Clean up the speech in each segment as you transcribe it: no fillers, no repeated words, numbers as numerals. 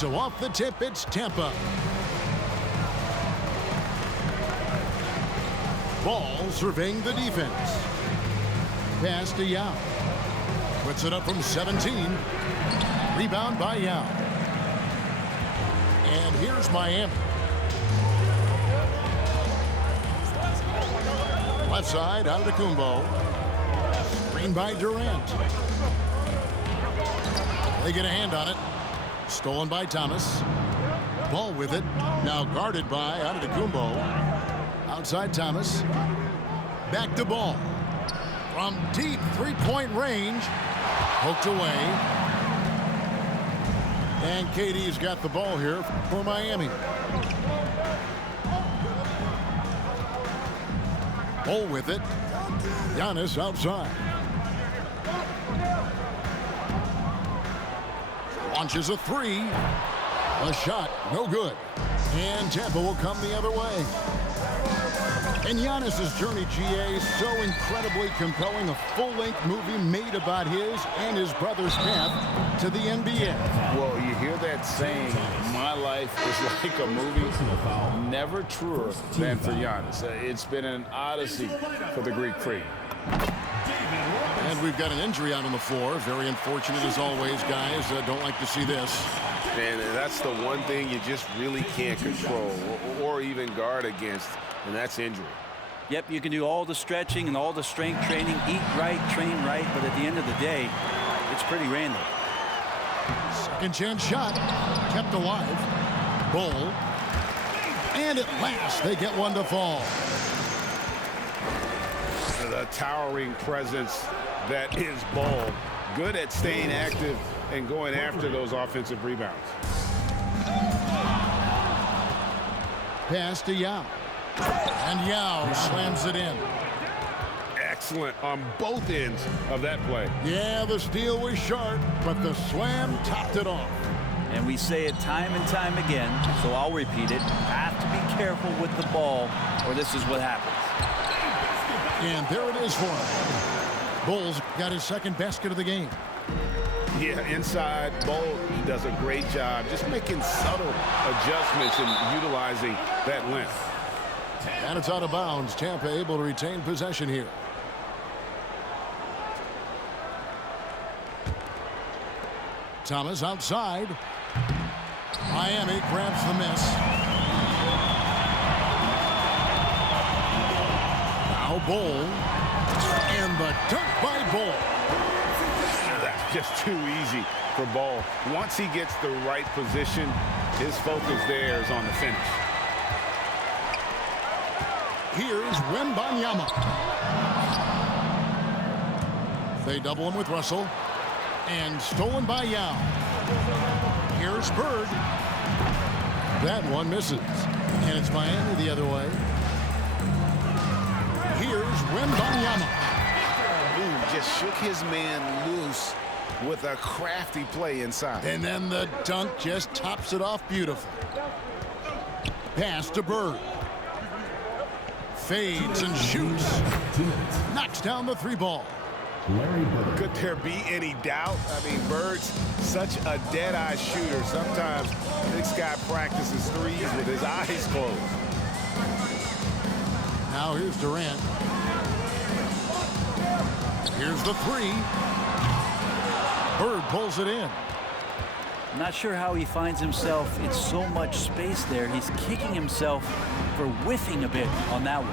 So off the tip, it's Tampa. Ball surveying the defense. Pass to Yao. Puts it up from 17. Rebound by Yao. And here's Miami. Left side, Antetokounmpo. Screen by Durant. They get a hand on it. Stolen by Thomas. Ball with it. Now guarded by Antetokounmpo. Outside Thomas. Back to Ball. From deep three-point range. Poked away. And KD's got the ball here for Miami. Ball with it. Giannis outside. Launches a three. A shot, no good. And Tampa will come the other way. And Giannis's journey, GA, is so incredibly compelling. A full-length movie made about his and his brother's path to the NBA. Well, you hear that saying, my life is like a movie. Never truer than for Giannis. It's been an odyssey for the Greek Freak. And we've got an injury out on the floor. Very unfortunate as always, guys. Don't like to see this. And that's the one thing you just really can't control or even guard against, and that's injury. Yep, you can do all the stretching and all the strength training, eat right, train right, but at the end of the day, it's pretty random. Second chance shot, kept alive. Bull. And at last, they get one to fall. The towering presence that is Bull. Good at staying active and going after those offensive rebounds. Pass to Yao. And Yao slams it in. Excellent on both ends of that play. Yeah, the steal was sharp, but the slam topped it off. And we say it time and time again, so I'll repeat it. Have to be careful with the ball, or this is what happens. And there it is for him. Bulls got his second basket of the game. Yeah, inside, Bull does a great job just making subtle adjustments and utilizing that length. And it's out of bounds. Tampa able to retain possession here. Thomas outside. Miami grabs the miss. Now Bull. And the dunk by Bull. That's just too easy for Bull. Once he gets the right position, his focus there is on the finish. Here's Wembanyama. They double him with Russell. And stolen by Yao. Here's Bird. That one misses. And it's Miami the other way. Here's Wembanyama. Ooh, just shook his man loose with a crafty play inside. And then the dunk just tops it off beautifully. Pass to Bird. Fades and shoots. Knocks down the three ball. Could there be any doubt? I mean, Bird's such a dead-eye shooter. Sometimes this guy practices threes with his eyes closed. Now here's Durant. Here's the three. Bird pulls it in. I'm not sure how he finds himself in so much space there. He's kicking himself for whiffing a bit on that one.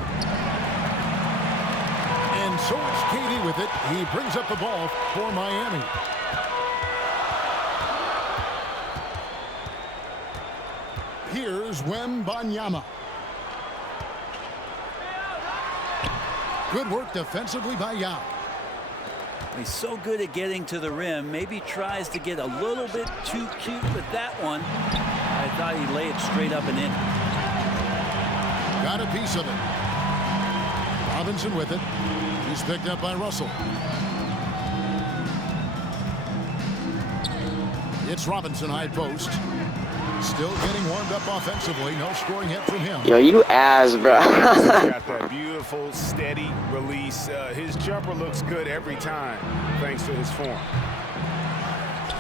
And so it's KD with it. He brings up the ball for Miami. Here's Wembanyama. Good work defensively by Yao. He's so good at getting to the rim. Maybe tries to get a little bit too cute with that one. I thought he'd lay it straight up and in. Got a piece of it. Robinson with it. He's picked up by Russell. It's Robinson high post. Still getting warmed up offensively. No scoring hit from him. Yo, you ass, bro. Got that beautiful, steady release. His jumper looks good every time, thanks to his form.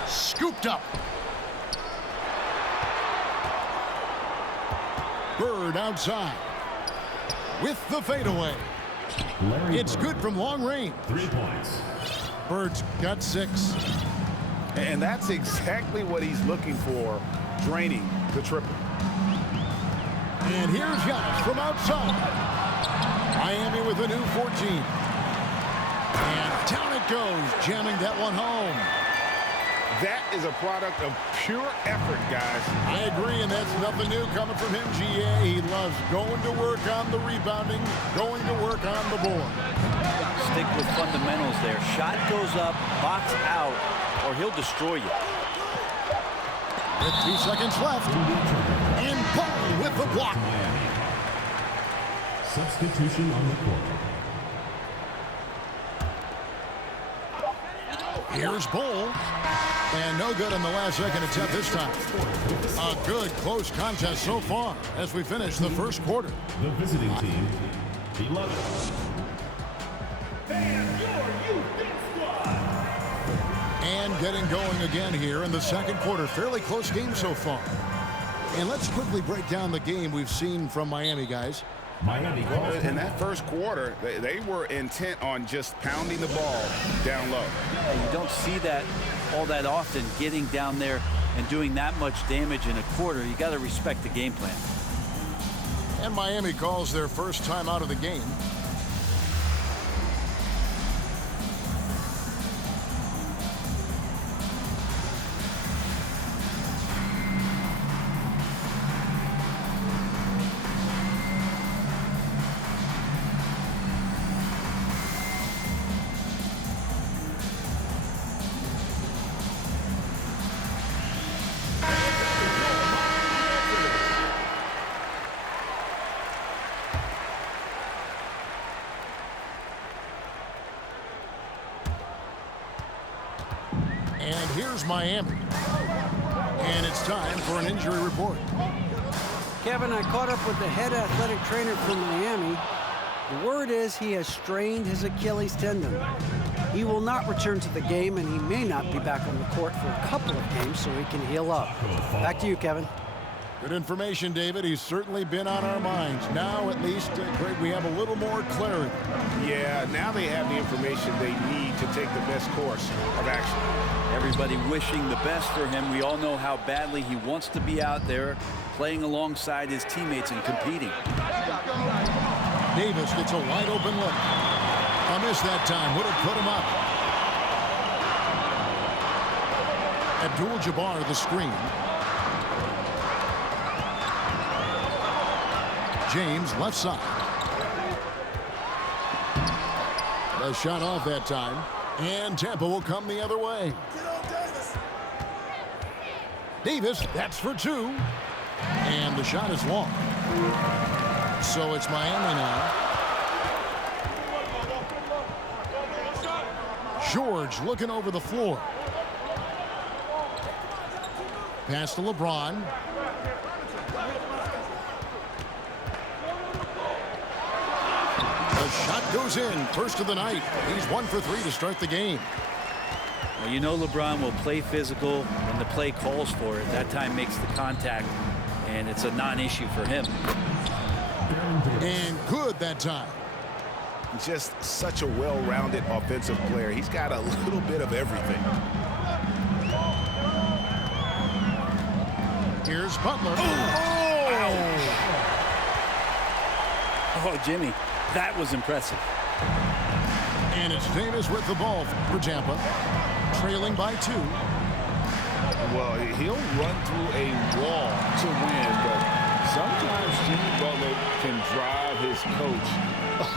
Scooped up. Bird outside. With the fadeaway. It's good from long range. 3 points. Bird's got 6. And that's exactly what he's looking for, draining the triple. And here's Giannis from outside. Miami with a new 14. And down it goes, jamming that one home. That is a product of pure effort, guys. I agree, and that's nothing new coming from him, GA. He loves going to work on the rebounding, going to work on the board. Stick with fundamentals there. Shot goes up, box out, or he'll destroy you. With 2 seconds left. And Ball with the block. Miami. Substitution on the court. Here's Ball. And no good on the last second attempt this time. A good close contest so far as we finish the first quarter. The visiting team, 11. And getting going again here in the second quarter. Fairly close game so far. And let's quickly break down the game we've seen from Miami, guys. Miami. Well, in that first quarter, they were intent on just pounding the ball down low. You don't see that all that often, getting down there and doing that much damage in a quarter. You got to respect the game plan. And Miami calls their first time out of the game. And here's Miami. And it's time for an injury report. Kevin, I caught up with the head athletic trainer from Miami. The word is he has strained his Achilles tendon. He will not return to the game, and he may not be back on the court for a couple of games so he can heal up. Back to you, Kevin. Good information, David. He's certainly been on our minds. Now, at least, Craig, we have a little more clarity. Yeah, now they have the information they need to take the best course of action. Everybody wishing the best for him. We all know how badly he wants to be out there playing alongside his teammates and competing. Davis gets a wide open look. A miss that time. Would have put him up. Abdul-Jabbar the screen. James left side. The shot off that time. And Tampa will come the other way. Davis, that's for 2. And the shot is long. So it's Miami now. George looking over the floor. Pass to LeBron. The shot goes in. First of the night. He's 1 for 3 to start the game. Well, you know LeBron will play physical when the play calls for it. That time makes the contact, and it's a non-issue for him. And good that time. Just such a well-rounded offensive player. He's got a little bit of everything. Here's Butler. Oh, Jimmy, that was impressive. And it's Davis with the ball for Tampa. Trailing by 2. Well, he'll run through a wall to win, but sometimes Jimmy Butler can drive his coach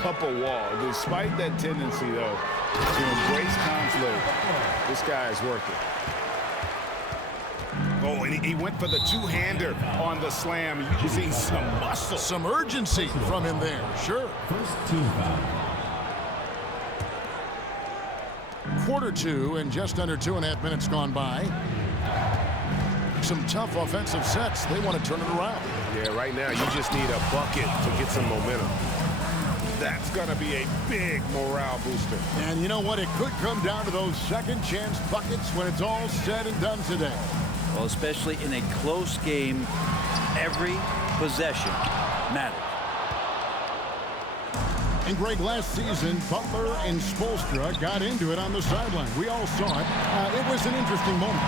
up a wall. Despite that tendency, though, to embrace conflict, this guy is working. Oh, and he went for the two-hander on the slam. You see some muscle. Some urgency from him there. Sure. First team foul. Quarter 2 and just under 2.5 minutes gone by. Some tough offensive sets. They want to turn it around. Yeah, right now you just need a bucket to get some momentum. That's going to be a big morale booster. And you know what? It could come down to those second chance buckets when it's all said and done today. Well, especially in a close game, every possession mattered. And Greg, last season, Butler and Spoelstra got into it on the sideline. We all saw it. It was an interesting moment.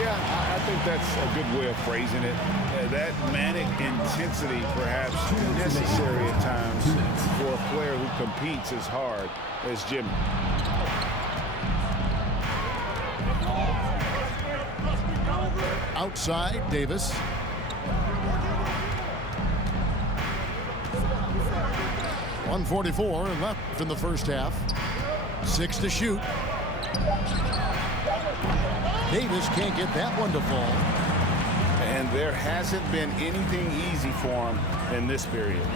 Yeah, I think that's a good way of phrasing it. That manic intensity perhaps necessary at times for a player who competes as hard as Jimmy. Outside, Davis. .144 left in the first half. 6 to shoot. Davis can't get that one to fall. And there hasn't been anything easy for him in this period.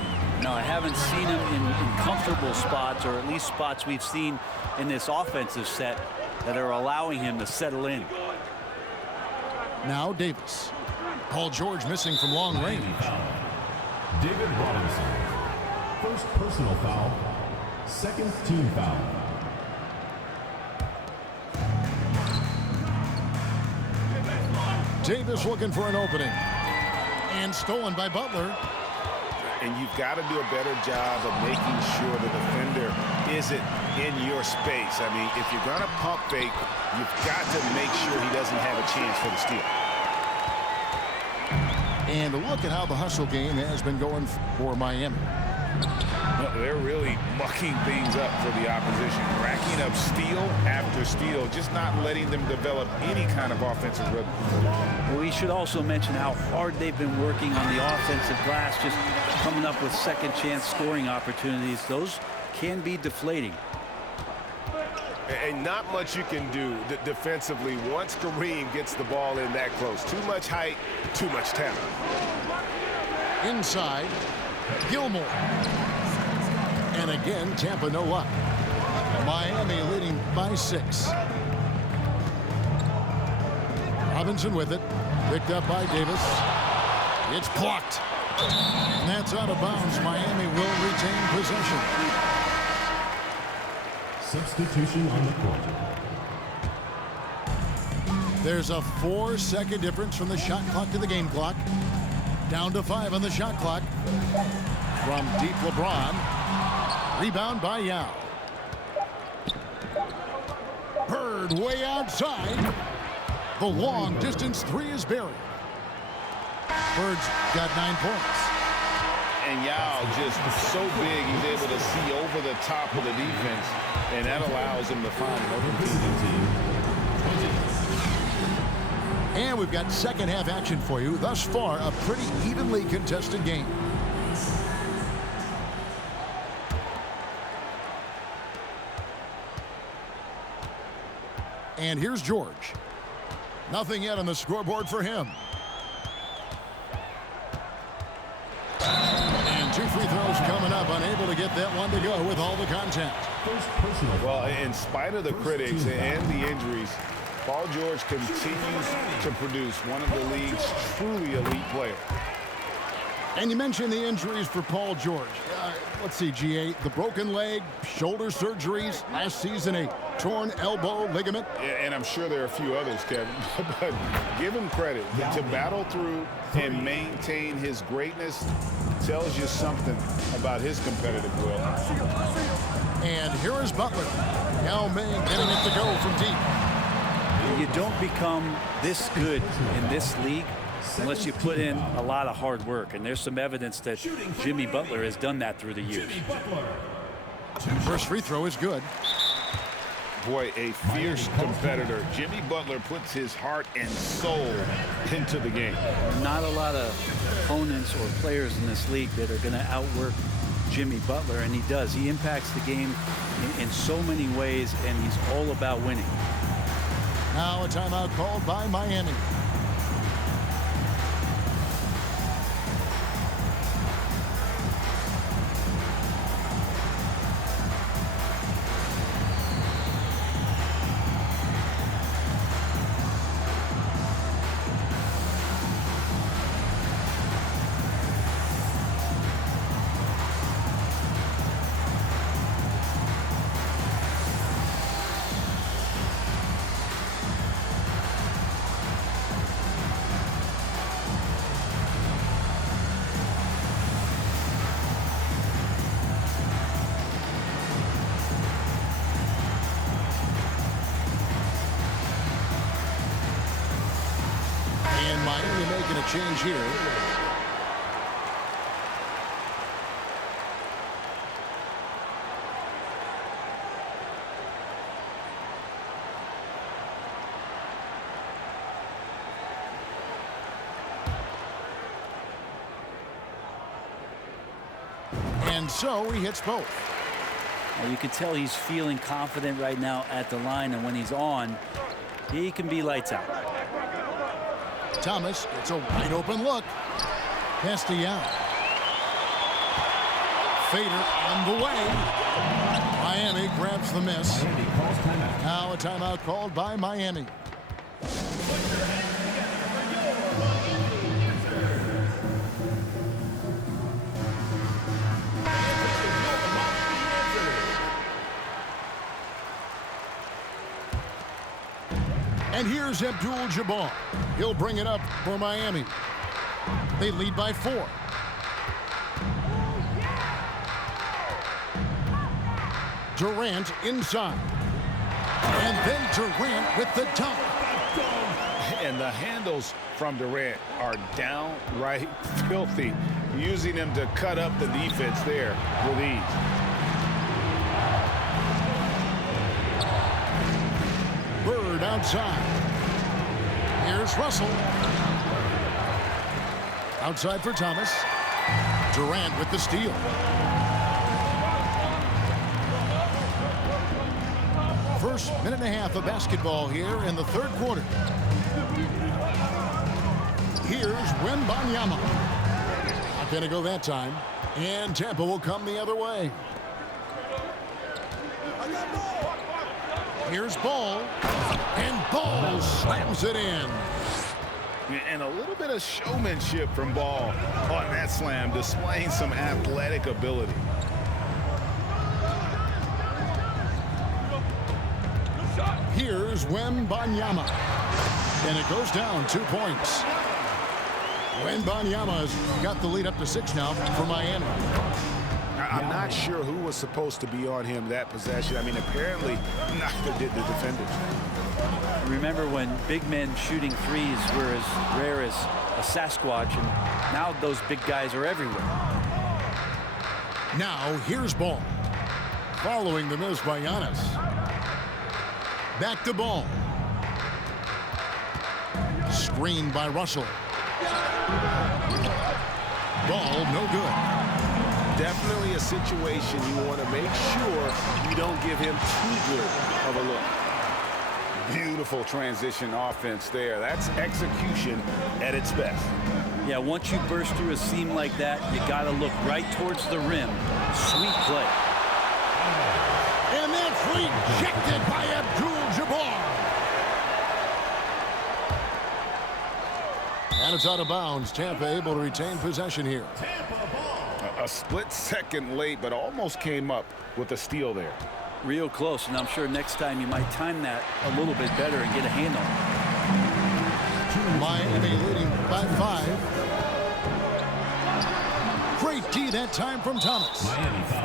No, I haven't seen him in comfortable spots, or at least spots we've seen in this offensive set that are allowing him to settle in. Now Davis. Paul George missing from long range. David Robinson. First personal foul. Second team foul. Davis looking for an opening. And stolen by Butler. And you've got to do a better job of making sure the defender isn't in your space. I mean, if you're going to pump fake, you've got to make sure he doesn't have a chance for the steal. And look at how the hustle game has been going for Miami. They're really mucking things up for the opposition, racking up steal after steal, just not letting them develop any kind of offensive rhythm. We should also mention how hard they've been working on the offensive glass, just coming up with second chance scoring opportunities. Those can be deflating. And not much you can do defensively once Kareem gets the ball in that close. Too much height, too much talent. Inside, Gilmore. And again, Tampa no luck. Miami leading by 6. Robinson with it. Picked up by Davis. It's blocked. And that's out of bounds. Miami will retain possession. Substitution on the court. There's a 4-second difference from the shot clock to the game clock. Down to 5 on the shot clock. From deep, LeBron. Rebound by Yao. Bird way outside. The long distance 3 is buried. Bird's got 9 points. And Yao just so big, he's able to see over the top of the defense, and that allows him to find an open team. And we've got second half action for you. Thus far, a pretty evenly contested game. And here's George. Nothing yet on the scoreboard for him. And 2 free throws coming up, unable to get that one to go with all the contact. First personal foul. Well, in spite of the critics and the injuries, Paul George continues to produce one of the league's truly elite players. And you mentioned the injuries for Paul George. Let's see, GA, the broken leg, shoulder surgeries, last season a torn elbow ligament. And I'm sure there are a few others, Kevin, but give him credit. To battle through and maintain his greatness tells you something about his competitive will. And here is Butler. Yao Ming getting it to go from deep. You don't become this good in this league unless you put in a lot of hard work. And there's some evidence that Jimmy Butler has done that through the years. First free throw is good. Boy, a fierce competitor. Jimmy Butler puts his heart and soul into the game. Not a lot of opponents or players in this league that are going to outwork Jimmy Butler, and he does. He impacts the game in so many ways, and he's all about winning. Now a timeout called by Miami. Miami making a change here. And so he hits both. You can tell he's feeling confident right now at the line, and when he's on, he can be lights out. Thomas, it's a wide open look. Castellanos. Fader on the way. Miami grabs the miss. Now a timeout called by Miami. And here's Abdul-Jabbar. He'll bring it up for Miami. They lead by 4. Durant inside. And then Durant with the dunk. And the handles from Durant are downright filthy, using him to cut up the defense there with ease. Bird outside. Here's Russell. Outside for Thomas. Durant with the steal. First minute and a half of basketball here in the third quarter. Here's Wembanyama. Not going to go that time. And Tampa will come the other way. Here's Ball. And Ball slams it in. And a little bit of showmanship from Ball on that slam, displaying some athletic ability. Here's Wembanyama. And it goes down 2 points. Wembanyama's got the lead up to 6 now for Miami. I'm not sure who was supposed to be on him that possession. I mean, apparently neither did the defenders. Remember when big men shooting threes were as rare as a Sasquatch, and now those big guys are everywhere. Now here's Ball. Following the miss by Giannis. Back to Ball. Screen by Russell. Ball no good. Definitely a situation you want to make sure you don't give him too good of a look. Beautiful transition offense there. That's execution at its best. Yeah, once you burst through a seam like that, you got to look right towards the rim. Sweet play. And that's rejected by Abdul-Jabbar. And it's out of bounds. Tampa able to retain possession here. A split second late, but almost came up with a steal there. Real close, and I'm sure next time you might time that a little bit better and get a hand on it. Miami leading by 5. Great D that time from Thomas.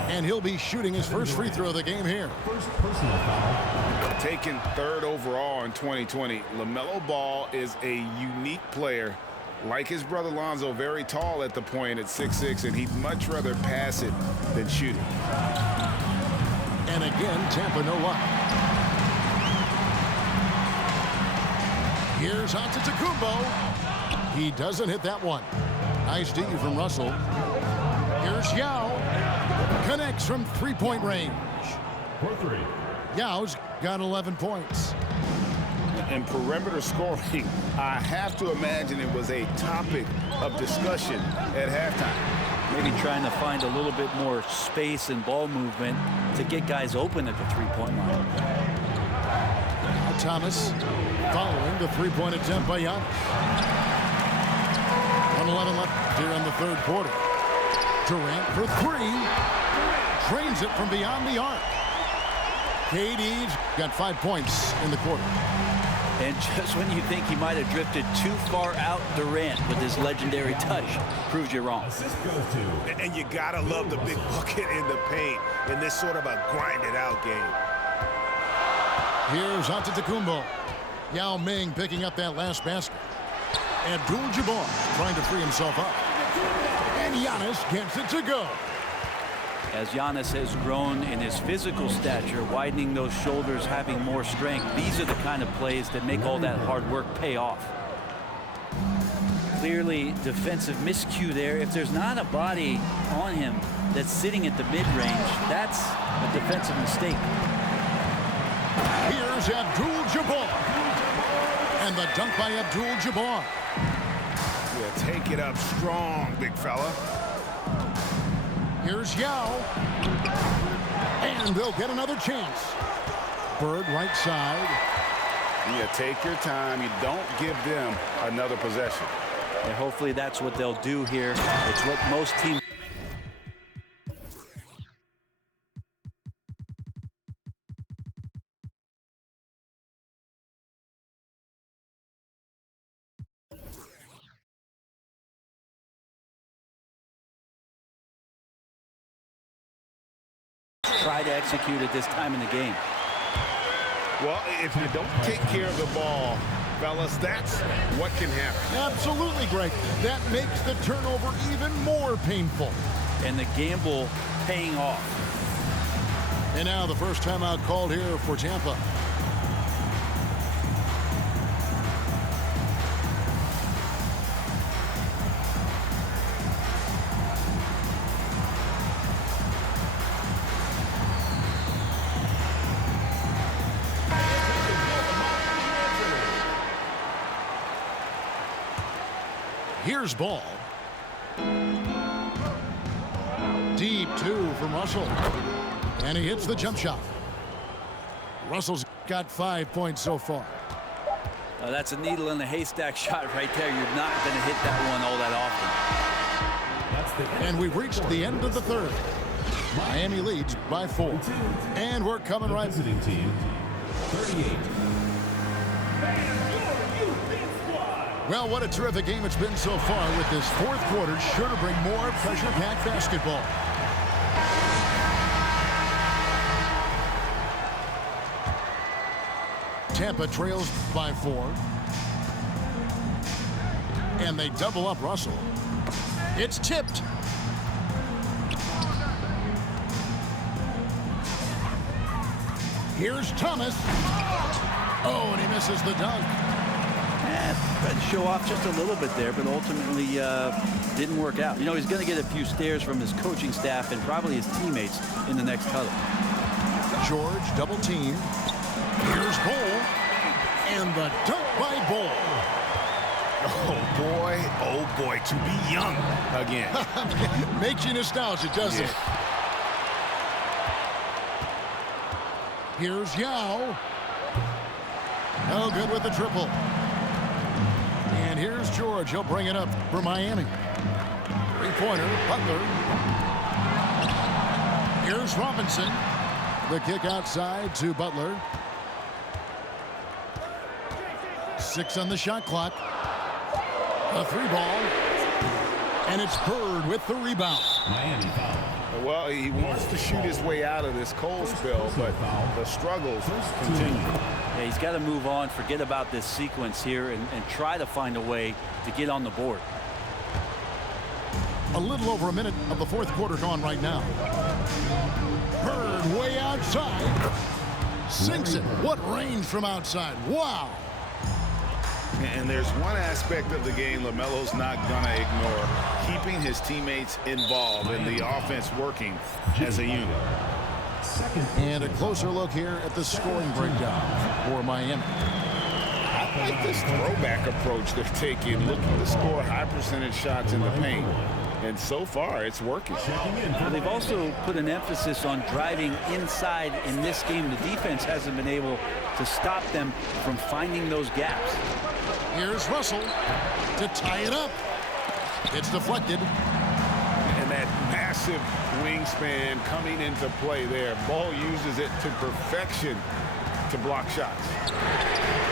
And he'll be shooting his first free throw of the game here. First personal foul. Taken 3rd overall in 2020, LaMelo Ball is a unique player. Like his brother Lonzo, very tall at the point at 6'6", and he'd much rather pass it than shoot it. And again, Tampa no luck. Here's Antetokounmpo. He doesn't hit that one. Nice D from Russell. Here's Yao. Connects from three-point range. For 3. Yao's got 11 points. And perimeter scoring, I have to imagine it was a topic of discussion at halftime. Maybe trying to find a little bit more space and ball movement to get guys open at the three-point line. Now Thomas following the three-point attempt by Giannis. 1:11 left here in the third quarter. Durant for 3. Drains it from beyond the arc. KD's got 5 points in the quarter. And just when you think he might have drifted too far out, Durant with his legendary touch proves you wrong. Assist goes to. And you gotta love the big bucket in the paint in this sort of a grinded out game. Here's Antetokounmpo. Yao Ming picking up that last basket. Abdul-Jabbar trying to free himself up. And Giannis gets it to go. As Giannis has grown in his physical stature, widening those shoulders, having more strength, these are the kind of plays that make all that hard work pay off. Clearly defensive miscue there. If there's not a body on him that's sitting at the mid-range, that's a defensive mistake. Here's Abdul-Jabbar. And the dunk by Abdul-Jabbar. Yeah, take it up strong, big fella. Here's Yao. And they'll get another chance. Bird right side. Yeah, take your time. You don't give them another possession. And hopefully that's what they'll do here. It's what most teams. Try to execute at this time in the game. Well, if you don't take care of the ball, fellas, that's what can happen. Absolutely, Greg. That makes the turnover even more painful. And the gamble paying off. And now the first timeout called here for Tampa. Here's ball. Deep two from Russell. And he hits the jump shot. Russell's got 5 points so far. That's a needle in the haystack shot right there. You're not going to hit that one all that often. And we've reached the end of the third. Miami leads by 4. And we're coming right. Visiting team, 38. Well, what a terrific game it's been so far, with this fourth quarter sure to bring more pressure-packed basketball. Tampa trails by 4. And they double up Russell. It's tipped. Here's Thomas. Oh, and he misses the dunk. Tried to show off just a little bit there, but ultimately didn't work out. You know, he's going to get a few stares from his coaching staff and probably his teammates in the next huddle. George double team. Here's Bol. And the dunk by Bol. Oh boy, to be young again. Makes you nostalgic, doesn't it? Here's Yao. No good with the triple. And here's George. He'll bring it up for Miami. Three-pointer, Butler. Here's Robinson. The kick outside to Butler. 6 on the shot clock. A 3-ball. And it's Bird with the rebound. Miami foul. Well, he wants to shoot his way out of this cold spell, but the struggles continue. Yeah, he's got to move on, forget about this sequence here, and try to find a way to get on the board. A little over a minute of the fourth quarter gone right now. Bird way outside. Sinks it. What range from outside. Wow. And there's one aspect of the game LaMelo's not going to ignore: keeping his teammates involved and the offense working as a unit. And a closer look here at the scoring breakdown for Miami. I like this throwback approach they're taking, looking to score high percentage shots in the paint. And so far, it's working. Well, they've also put an emphasis on driving inside in this game. The defense hasn't been able to stop them from finding those gaps. Here's Russell to tie it up. It's deflected. And that massive wingspan coming into play there. Ball uses it to perfection to block shots.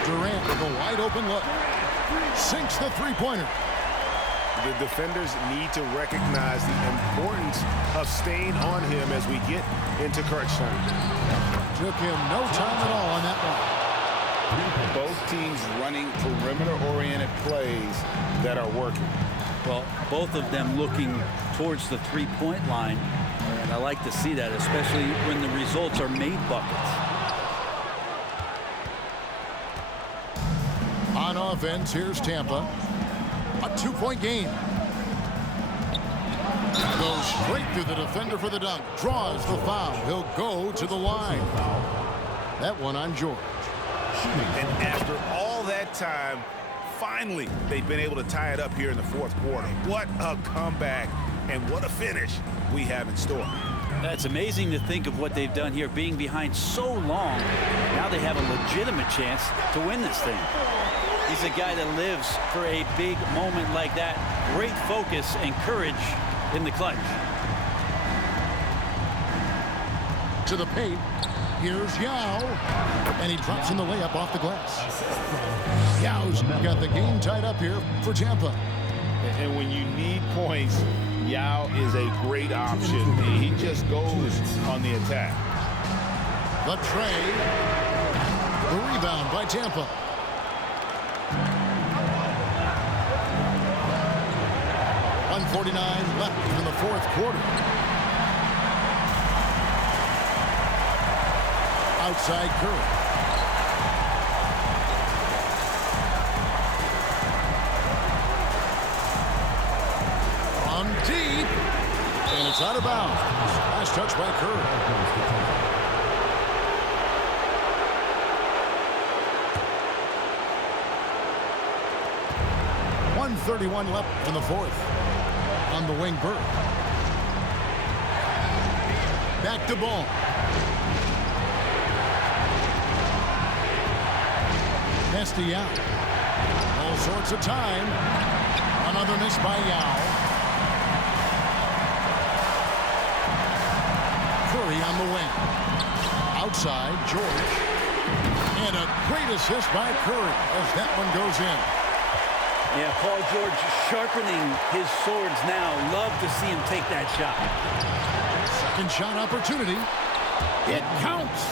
Durant with a wide open look. Sinks the three-pointer. The defenders need to recognize the importance of staying on him as we get into crunch time. Took him no time at all on that one. Both teams running perimeter-oriented plays that are working. Well, both of them looking towards the three-point line, and I like to see that, especially when the results are made buckets. On offense, here's Tampa. A 2-point game. Goes straight through the defender for the dunk. Draws the foul. He'll go to the line. That one on George. And after all that time, finally, they've been able to tie it up here in the fourth quarter. What a comeback and what a finish we have in store. It's amazing to think of what they've done here, being behind so long. Now they have a legitimate chance to win this thing. He's a guy that lives for a big moment like that. Great focus and courage in the clutch. To the paint. Here's Yao. And he drops in the layup off the glass. Yao's got the game tied up here for Tampa. And when you need points, Yao is a great option. He just goes on the attack. The tray. The rebound by Tampa. .149 left in the fourth quarter. Outside Curry. From deep. And it's out of bounds. Last touch by Curry. 1:31 left in the fourth. On the wing, Bird. Back to Ball. Pass to Yao. All sorts of time. Another miss by Yao. Curry on the wing. Outside, George. And a great assist by Curry as that one goes in. Yeah, Paul George sharpening his swords now. Love to see him take that shot. Second shot opportunity. It counts.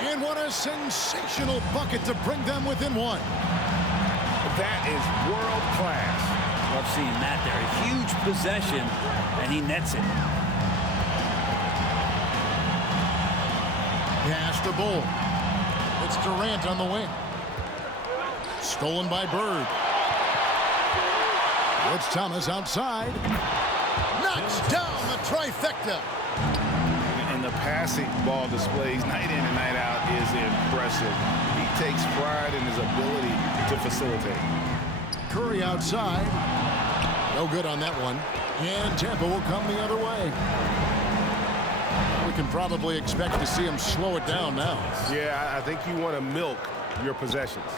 And what a sensational bucket to bring them within one. That is world class. Love seeing that there. A huge possession, and he nets it. Pass to Bull. It's Durant on the wing. Stolen by Bird. It's Thomas outside. Knocks down the trifecta. And the passing ball displays night in and night out is impressive. He takes pride in his ability to facilitate. Curry outside. No good on that one. And Tampa will come the other way. We can probably expect to see him slow it down now. Yeah, I think you want to milk your possessions.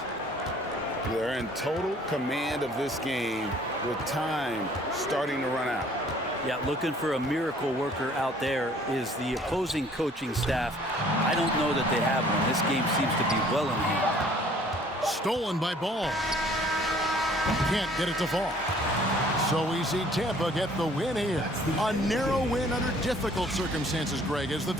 They're in total command of this game with time starting to run out. Yeah, looking for a miracle worker out there is the opposing coaching staff. I don't know that they have one. This game seems to be well in hand. Stolen by Ball. Can't get it to fall. So easy. Tampa get the win here. A narrow win under difficult circumstances, Greg, as the